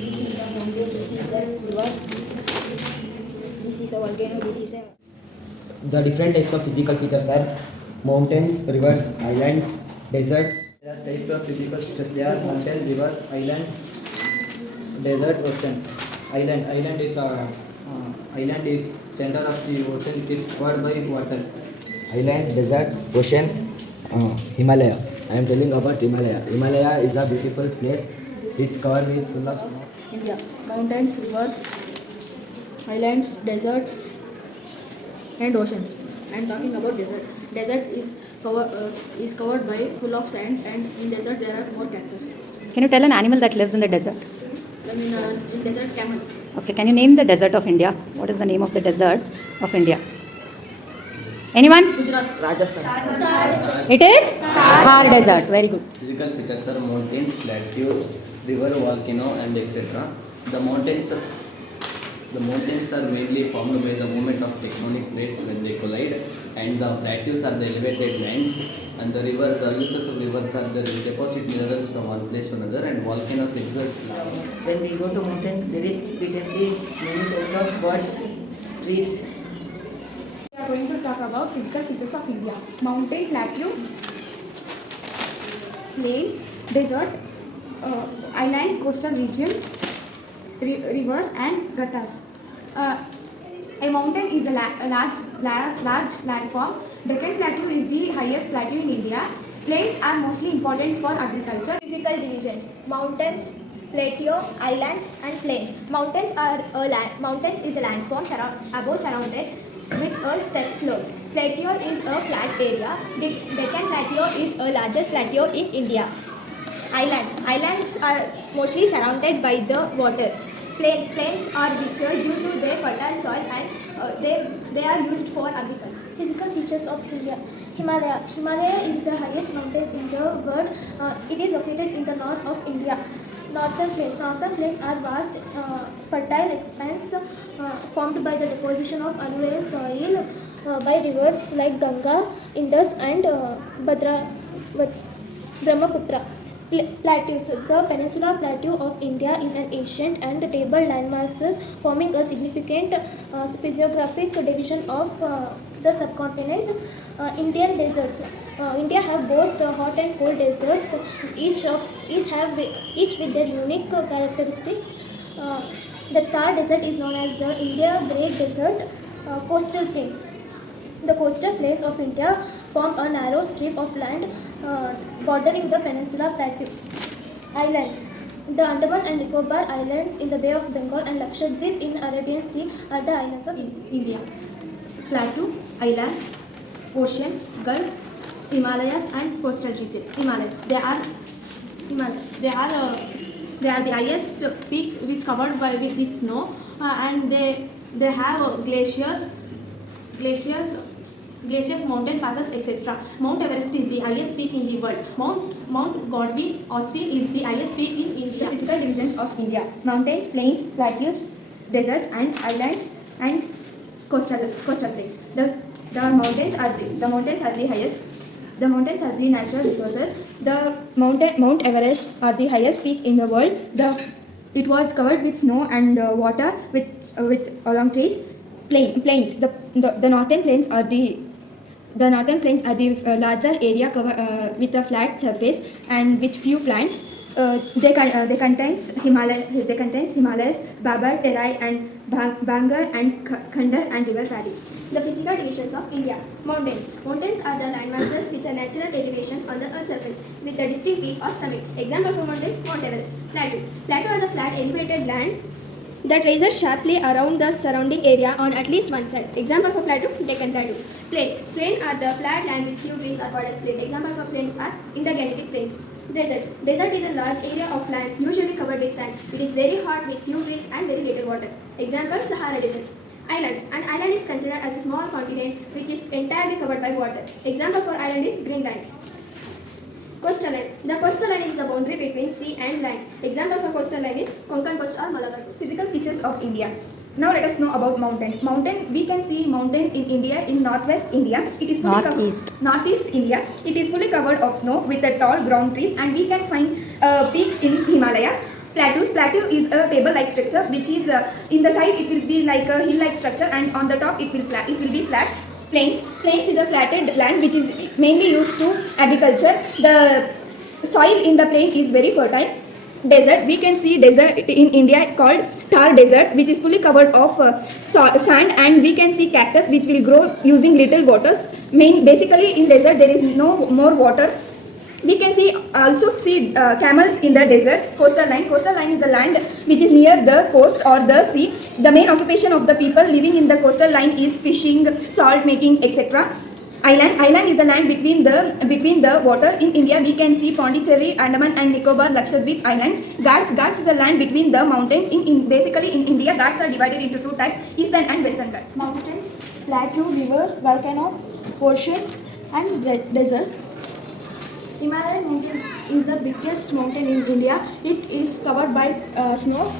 This is a mountain, this is a river, this is a volcano, this is a... The different types of physical features are mountains, rivers, islands, deserts. There are types of physical features. They are mountain, river, island, desert, ocean. Island is center of the ocean. It is covered by water. Island, desert, ocean, Himalaya. I am telling about Himalaya. Himalaya is a beautiful place. It's covered with full of snow. India. Mountains, rivers, islands, desert, and oceans. I am talking about desert. Desert is covered by full of sand, and in desert there are more cactus. Can you tell an animal that lives in the desert? In desert, camel. Okay, can you name the desert of India? What is the name of the desert of India? Anyone? Gujarat. Rajasthan. It is Thar Desert. Very good. Physical features are mountains, plateaus, river, volcano, and etc. The mountains are mainly formed by the movement of tectonic plates when they collide, and the plateaus are the elevated lands, and the uses of rivers are the deposit minerals from one place to another, and volcanoes exert lava. When we go to mountains, we can see many types of birds, trees. We are going to talk about physical features of India. Mountain, plateau, plain, desert, island, coastal regions, river and gattas. A mountain is a large landform. Deccan Plateau is the highest plateau in India. Plains are mostly important for agriculture. Physical divisions: mountains, plateau, islands, and plains. Mountains is a landform surrounded with a steep slopes. Plateau is a flat area. Deccan Plateau is the largest plateau in India. Islands are mostly surrounded by the water. Plains are richer due to their fertile soil, and they are used for agriculture. Physical features of India. Himalaya is the highest mountain in the world. It is located in the north of India. Northern plains are vast, fertile expanse formed by the deposition of alluvial soil by rivers like Ganga, Indus, and Brahmaputra. Plateaus. The Peninsula Plateau of India is an ancient and stable landmasses forming a significant physiographic division of the subcontinent. Indian deserts. India have both hot and cold deserts, each with their unique characteristics. The Thar Desert is known as the India Great Desert. Coastal plains. The coastal plains of India form a narrow strip of land bordering the Peninsula Plateau. Islands. The Andaman and Nicobar Islands in the Bay of Bengal and Lakshadweep in Arabian Sea are the islands of India. Plateau, island, ocean, Gulf, Himalayas and coastal regions. They are the highest peaks which covered with the snow, and they have glaciers, mountain passes, etc. Mount Everest is the highest peak in the world. Mount Godwin Austen is the highest peak in India. The physical divisions of India: mountains, plains, plateaus, deserts, and islands, and coastal plains. The mountains are the highest. The mountains are the natural resources. The Mount Everest are the highest peak in the world. It was covered with snow and water with along trees. Plains. The northern plains are the larger area with a flat surface and with few plants. They contains Himalayas, Babar, Terai, and Bangar, and Khandar, and river valleys. The physical divisions of India. Mountains are the landmasses which are natural elevations on the earth's surface with a distinct peak or summit. Example for mountains: Mount Everest. Plateau are the flat elevated land that rises sharply around the surrounding area on at least one side. Example for plateau: Deccan Plateau. Plain are the flat land with few trees are called as plain. Example for plain are Indo-Gangetic plains. Desert is a large area of land usually covered with sand. It is very hot with few trees and very little water. Example: Sahara Desert. Island. An island is considered as a small continent which is entirely covered by water. Example for island is Greenland. Coastal line. The coastal line is the boundary between sea and land. Example for coastal line is Konkan Coast or Malabar Coast. Physical features of India. Now let us know about mountains. We can see mountain in India in northwest India. It is fully northeast India. It is fully covered of snow with the tall ground trees, and we can find peaks in Himalayas. Plateaus. Plateau is a table-like structure, which is in the side it will be like a hill-like structure, and on the top it will be flat. Plains. Plains is a flattened land which is mainly used to agriculture. The soil in the plain is very fertile. Desert. We can see desert in India called Thar Desert, which is fully covered of sand, and we can see cactus which will grow using little waters. Basically in desert there is no more water. We can also see camels in the desert. Coastal line. Coastal line is a land which is near the coast or the sea. The main occupation of the people living in the coastal line is fishing, salt making, etc. Island. Island is a land between the water. In India, we can see Pondicherry, Andaman and Nicobar, Lakshadweep Islands. Ghats. Ghats is a land between the mountains. Basically in India, Ghats are divided into two types: Eastern and Western Ghats. Mountain, plateau, river, volcano, ocean, and desert. Himalayan mountain is the biggest mountain in India. It is covered by snow.